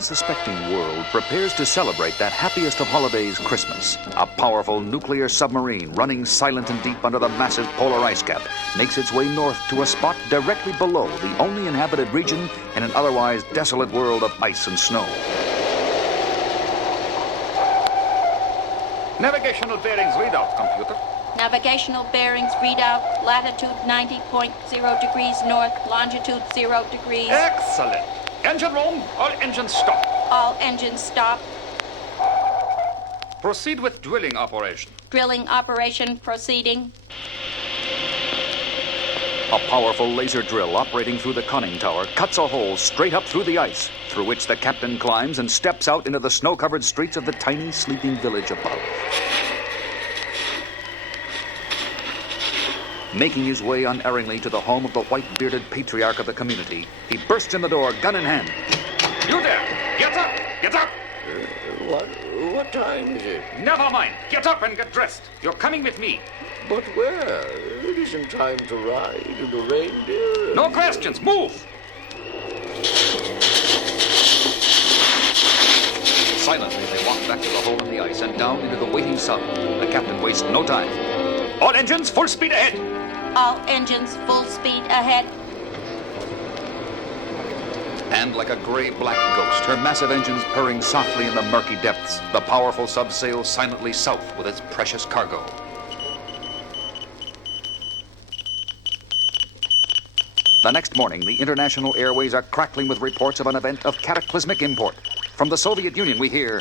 unsuspecting world prepares to celebrate that happiest of holidays, Christmas, a powerful nuclear submarine running silent and deep under the massive polar ice cap makes its way north to a spot directly below the only inhabited region in an otherwise desolate world of ice and snow. Navigational bearings readout, computer. Navigational bearings readout, latitude 90.0 degrees north, longitude 0 degrees. Excellent. Engine room, all engines stop. All engines stop. Proceed with drilling operation. Drilling operation proceeding. A powerful laser drill operating through the conning tower cuts a hole straight up through the ice, through which the captain climbs and steps out into the snow-covered streets of the tiny sleeping village above. Making his way unerringly to the home of the white-bearded patriarch of the community, he bursts in the door, gun in hand. You there! Get up! Get up! What time is it? Never mind. Get up and get dressed. You're coming with me. But where? It isn't time to ride in the reindeer. No questions. Move! Silently, they walk back to the hole in the ice and down into the waiting sun. The captain wastes no time. All engines, full speed ahead. All engines full speed ahead. And like a gray-black ghost, her massive engines purring softly in the murky depths, the powerful sub sails silently south with its precious cargo. The next morning, the international airways are crackling with reports of an event of cataclysmic import. From the Soviet Union, we hear...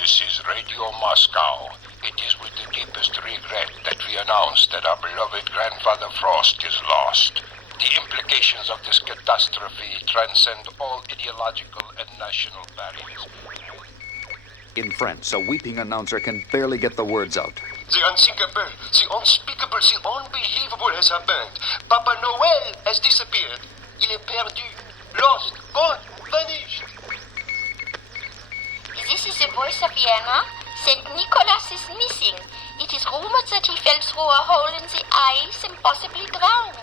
This is Radio Moscow. It is with the deepest regret that we announce that our beloved Grandfather Frost is lost. The implications of this catastrophe transcend all ideological and national barriers. In France, a weeping announcer can barely get the words out. The unthinkable, the unspeakable, the unbelievable has happened. Papa Noel has disappeared. Il est perdu, lost, gone, vanished. This is the voice of Vienna. St. Nicholas is missing. It is rumored that he fell through a hole in the ice and possibly drowned.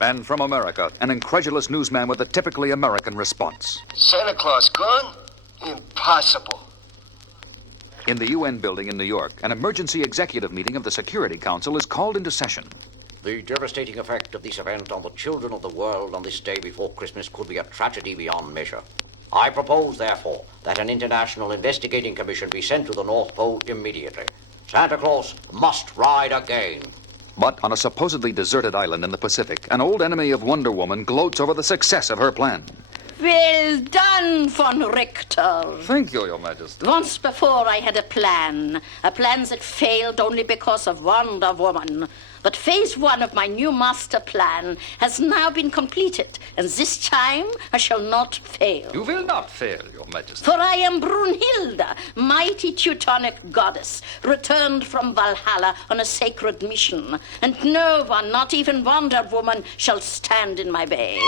And from America, an incredulous newsman with a typically American response. Santa Claus gone? Impossible. In the UN building in New York, an emergency executive meeting of the Security Council is called into session. The devastating effect of this event on the children of the world on this day before Christmas could be a tragedy beyond measure. I propose, therefore, that an international investigating commission be sent to the North Pole immediately. Santa Claus must ride again. But on a supposedly deserted island in the Pacific, an old enemy of Wonder Woman gloats over the success of her plan. Well done, von Richter. Thank you, Your Majesty. Once before I had a plan that failed only because of Wonder Woman. But phase 1 of my new master plan has now been completed, and this time I shall not fail. You will not fail, Your Majesty. For I am Brunhilde, mighty Teutonic goddess, returned from Valhalla on a sacred mission, and no one, not even Wonder Woman, shall stand in my way.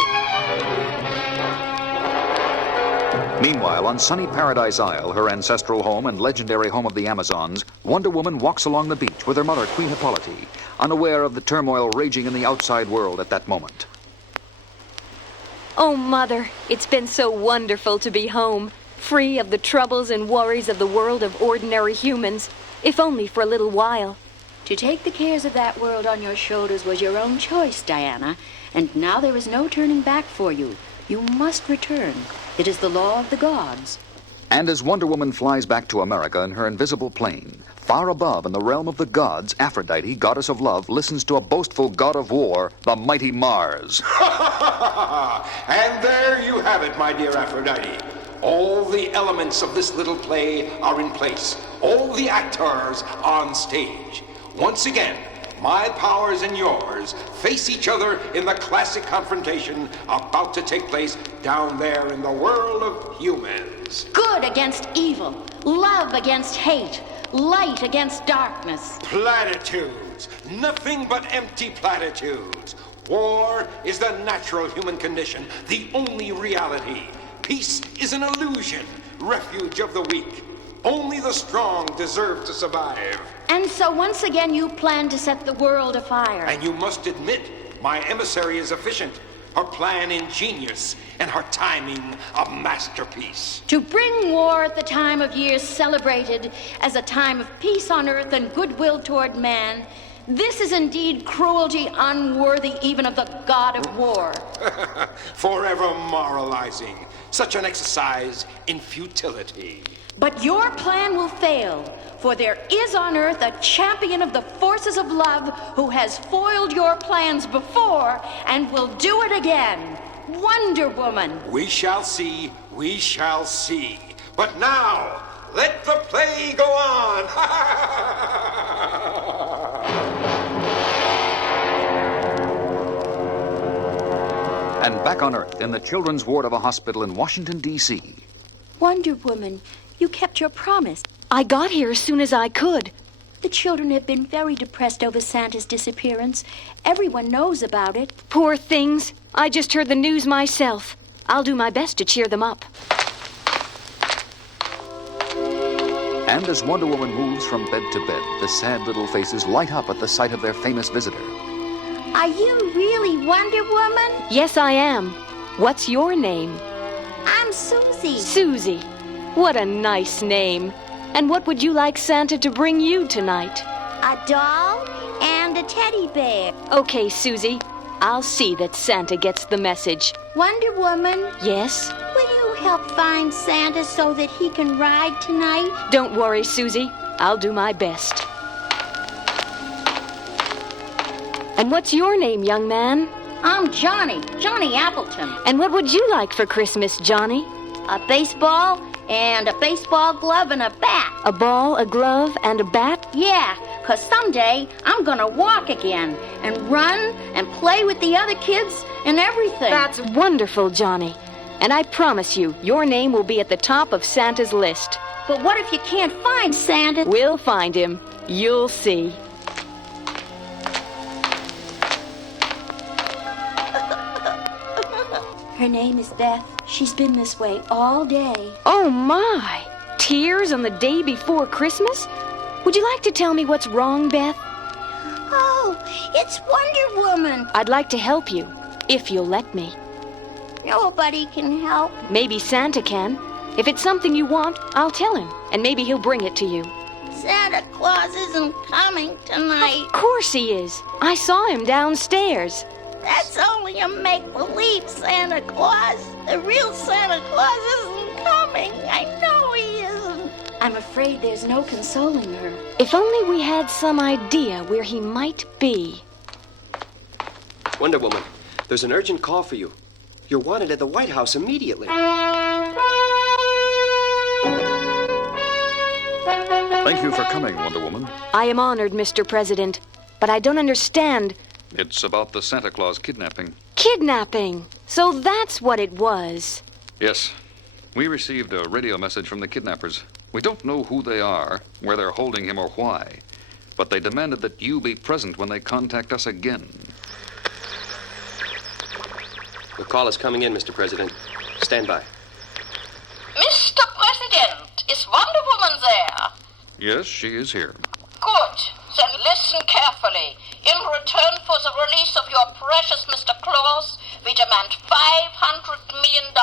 Meanwhile, on sunny Paradise Isle, her ancestral home and legendary home of the Amazons, Wonder Woman walks along the beach with her mother, Queen Hippolyte, unaware of the turmoil raging in the outside world at that moment. Oh, Mother, it's been so wonderful to be home, free of the troubles and worries of the world of ordinary humans, if only for a little while. To take the cares of that world on your shoulders was your own choice, Diana, and now there is no turning back for you. You must return. It is the law of the gods. And as Wonder Woman flies back to America in her invisible plane, far above in the realm of the gods, Aphrodite, goddess of love, listens to a boastful god of war, the mighty Mars. And there you have it, my dear Aphrodite. All the elements of this little play are in place. All the actors on stage. Once again, my powers and yours face each other in the classic confrontation about to take place down there in the world of humans. Good against evil, love against hate, light against darkness. Platitudes, nothing but empty platitudes. War is the natural human condition, the only reality. Peace is an illusion, refuge of the weak. Only the strong deserve to survive. And so once again you plan to set the world afire. And you must admit, my emissary is efficient. her plan ingenious, and her timing a masterpiece. To bring war at the time of year celebrated as a time of peace on earth and goodwill toward man, this is indeed cruelty unworthy even of the god of war. Forever moralizing. Such an exercise in futility. But your plan will fail, for there is on earth a champion of the forces of love who has foiled your plans before and will do it again. Wonder Woman. We shall see, we shall see. But now, let the play go on. And back on Earth, in the children's ward of a hospital in Washington, D.C. Wonder Woman, you kept your promise. I got here as soon as I could. The children have been very depressed over Santa's disappearance. Everyone knows about it. Poor things. I just heard the news myself. I'll do my best to cheer them up. And as Wonder Woman moves from bed to bed, the sad little faces light up at the sight of their famous visitor. Are you really Wonder Woman? Yes, I am. What's your name? I'm Susie. Susie. What a nice name. And what would you like Santa to bring you tonight? A doll and a teddy bear. Okay, Susie. I'll see that Santa gets the message. Wonder Woman, Yes? will you help find Santa so that he can ride tonight? Don't worry, Susie. I'll do my best. And what's your name, young man? I'm Johnny Appleton. And what would you like for Christmas, Johnny? A baseball and a baseball glove and a bat. A ball, a glove, and a bat? Yeah, 'cause someday I'm gonna walk again and run and play with the other kids and everything. That's wonderful, Johnny. And I promise you, your name will be at the top of Santa's list. But what if you can't find Santa? We'll find him. You'll see. Her name is Beth. She's been this way all day. Oh, my. Tears on the day before Christmas? Would you like to tell me what's wrong, Beth? Oh, it's Wonder Woman. I'd like to help you, if you'll let me. Nobody can help. Maybe Santa can. If it's something you want, I'll tell him, and maybe he'll bring it to you. Santa Claus isn't coming tonight. Of course he is. I saw him downstairs. That's only a make-believe Santa Claus. The real Santa Claus isn't coming. I know he isn't. I'm afraid there's no consoling her. If only we had some idea where he might be. Wonder Woman, there's an urgent call for you. You're wanted at the White House immediately. Thank you for coming, Wonder Woman. I am honored, Mr. President, but I don't understand. It's about the Santa Claus kidnapping. Kidnapping! So that's what it was. Yes. We received a radio message from the kidnappers. We don't know who they are, where they're holding him, or why. But they demanded that you be present when they contact us again. The call is coming in, Mr. President. Stand by. Mr. President, is Wonder Woman there? Yes, she is here. Good. Then listen carefully. In return for the release of your precious Mr. Claus, we demand $500 million,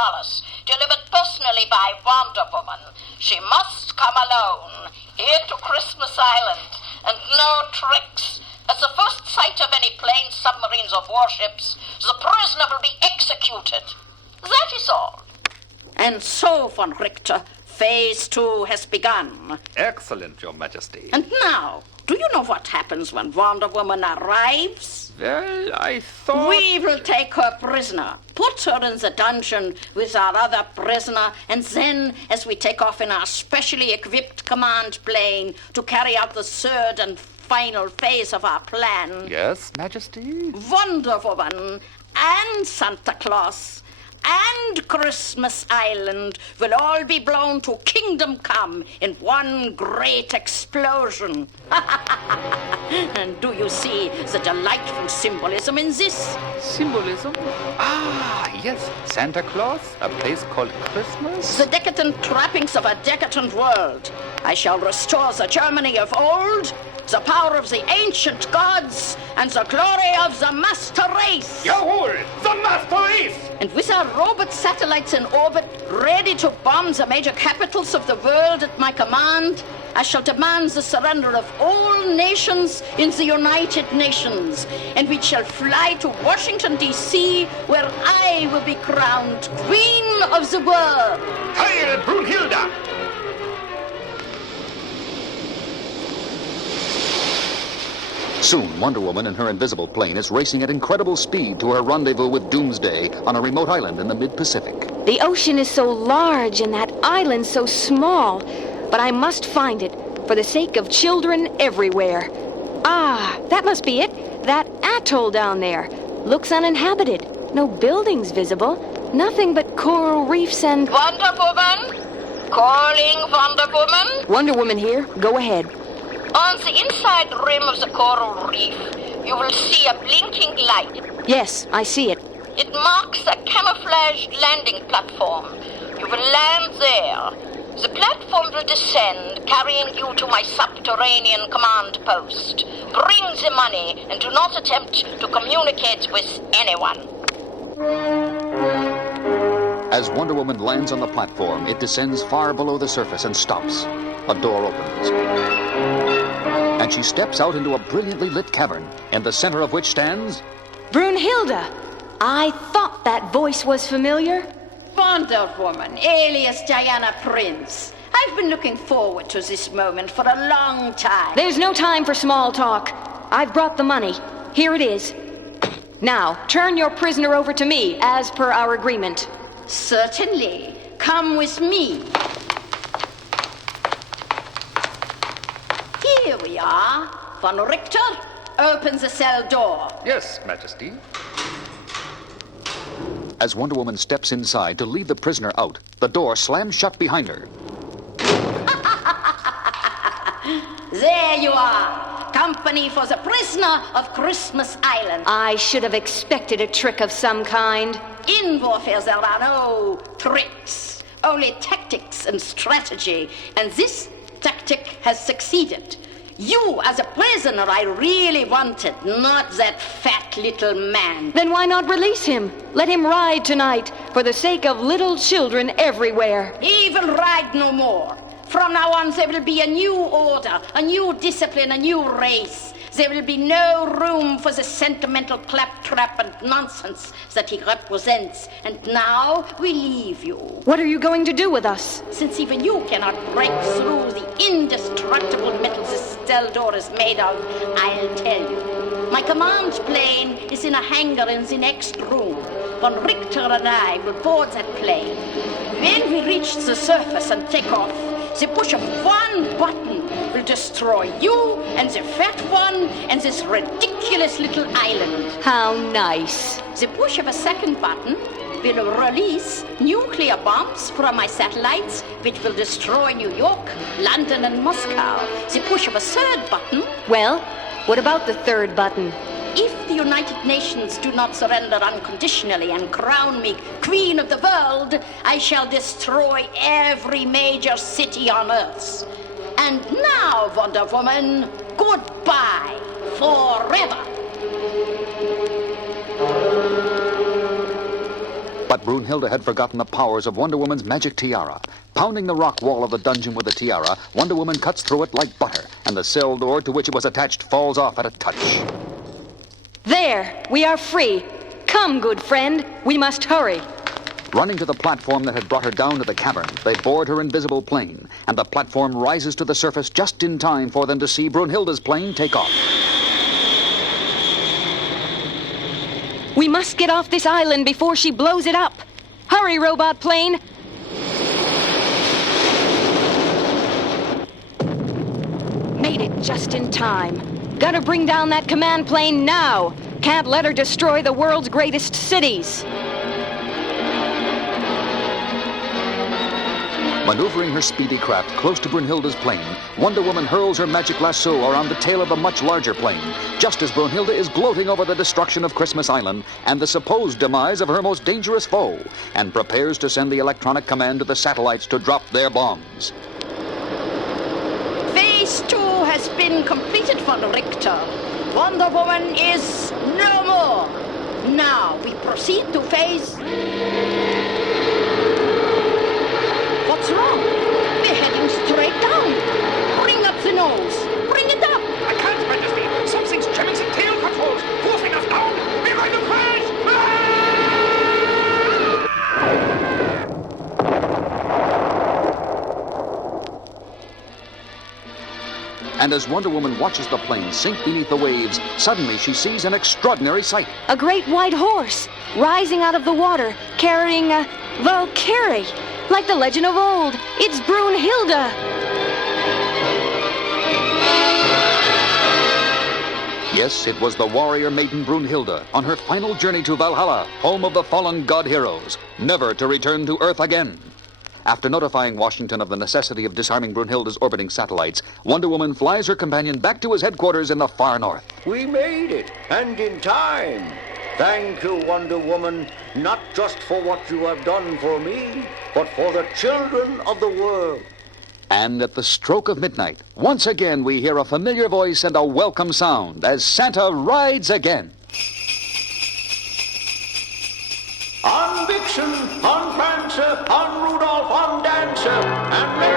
delivered personally by Wonder Woman. She must come alone, here to Christmas Island, and no tricks. At the first sight of any planes, submarines, or warships, the prisoner will be executed. That is all. And so, von Richter, Phase 2 has begun. Excellent, Your Majesty. And now, do you know what happens when Wonder Woman arrives? Well, I thought... We will take her prisoner, put her in the dungeon with our other prisoner, and then, as we take off in our specially equipped command plane to carry out the third and final phase of our plan, Yes, Majesty? Wonder Woman and Santa Claus and Christmas Island will all be blown to Kingdom Come in one great explosion. And do you see the delightful symbolism in this? Symbolism? Ah, yes. Santa Claus? A place called Christmas? The decadent trappings of a decadent world. I shall restore the Germany of old the power of the ancient gods, and the glory of the master race. Jawohl, the master race! And with our robot satellites in orbit, ready to bomb the major capitals of the world at my command, I shall demand the surrender of all nations in the United Nations, and we shall fly to Washington, D.C., where I will be crowned Queen of the world. Heil Brunhilde! Soon, Wonder Woman in her invisible plane is racing at incredible speed to her rendezvous with Doomsday on a remote island in the mid-Pacific. The ocean is so large and that island so small, but I must find it for the sake of children everywhere. Ah, that must be it. That atoll down there looks uninhabited. No buildings visible. Nothing but coral reefs and... Wonder Woman? Calling Wonder Woman? Wonder Woman here. Go ahead. On the inside rim of the coral reef, you will see a blinking light. Yes, I see it. It marks a camouflaged landing platform. You will land there. The platform will descend, carrying you to my subterranean command post. Bring the money and do not attempt to communicate with anyone. As Wonder Woman lands on the platform, it descends far below the surface and stops. A door opens. And she steps out into a brilliantly lit cavern, in the center of which stands... Brunhilde! I thought that voice was familiar. Wonder Woman, alias Diana Prince. I've been looking forward to this moment for a long time. There's no time for small talk. I've brought the money. Here it is. Now, turn your prisoner over to me, as per our agreement. Certainly. Come with me. Here we are. Von Richter, open the cell door. Yes, Majesty. As Wonder Woman steps inside to lead the prisoner out, the door slams shut behind her. There you are. Company for the prisoner of Christmas Island. I should have expected a trick of some kind. In warfare there are no tricks, only tactics and strategy. And this tactic has succeeded. You, as a prisoner, I really wanted, not that fat little man. Then why not release him? Let him ride tonight, for the sake of little children everywhere. He will ride no more. From now on, there will be a new order, a new discipline, a new race. There will be no room for the sentimental claptrap and nonsense that he represents. And now we leave you. What are you going to do with us? Since even you cannot break through the indestructible metal this cell door is made of, I'll tell you. My command plane is in a hangar in the next room. Von Richter and I will board that plane. When we reach the surface and take off, the push of one button will destroy you and the fat one and this ridiculous little island. How nice. The push of a second button will release nuclear bombs from my satellites, which will destroy New York, London, and Moscow. The push of a third button... Well, what about the third button? If the United Nations do not surrender unconditionally and crown me Queen of the world, I shall destroy every major city on Earth. And now, Wonder Woman, goodbye forever. But Brunhilde had forgotten the powers of Wonder Woman's magic tiara. Pounding the rock wall of the dungeon with the tiara, Wonder Woman cuts through it like butter, and the cell door to which it was attached falls off at a touch. There, we are free. Come, good friend, we must hurry. Running to the platform that had brought her down to the cavern, they board her invisible plane, and the platform rises to the surface just in time for them to see Brunhilde's plane take off. We must get off this island before she blows it up. Hurry, robot plane. Made it just in time. Gotta bring down that command plane now. Can't let her destroy the world's greatest cities. Maneuvering her speedy craft close to Brunhilde's plane, Wonder Woman hurls her magic lasso around the tail of the much larger plane, just as Brunhilde is gloating over the destruction of Christmas Island and the supposed demise of her most dangerous foe, and prepares to send the electronic command to the satellites to drop their bombs. Phase 2 has been completed, von Richter. Wonder Woman is no more. Now we proceed to phase... What's wrong? We're heading straight down. Bring up the nose. Bring it up. I can't, Majesty. Something's jamming some tail controls, forcing us down. We're going to crash! And as Wonder Woman watches the plane sink beneath the waves, suddenly she sees an extraordinary sight. A great white horse rising out of the water, carrying a Valkyrie, like the legend of old. It's Brunhilde. Yes, it was the warrior maiden Brunhilde on her final journey to Valhalla, home of the fallen god heroes, never to return to Earth again. After notifying Washington of the necessity of disarming Brunhilde's orbiting satellites, Wonder Woman flies her companion back to his headquarters in the far north. We made it, and in time. Thank you, Wonder Woman, not just for what you have done for me, but for the children of the world. And at the stroke of midnight, once again we hear a familiar voice and a welcome sound as Santa rides again. On Vixen, on Prancer, on Rudolph, on Dancer, and Mary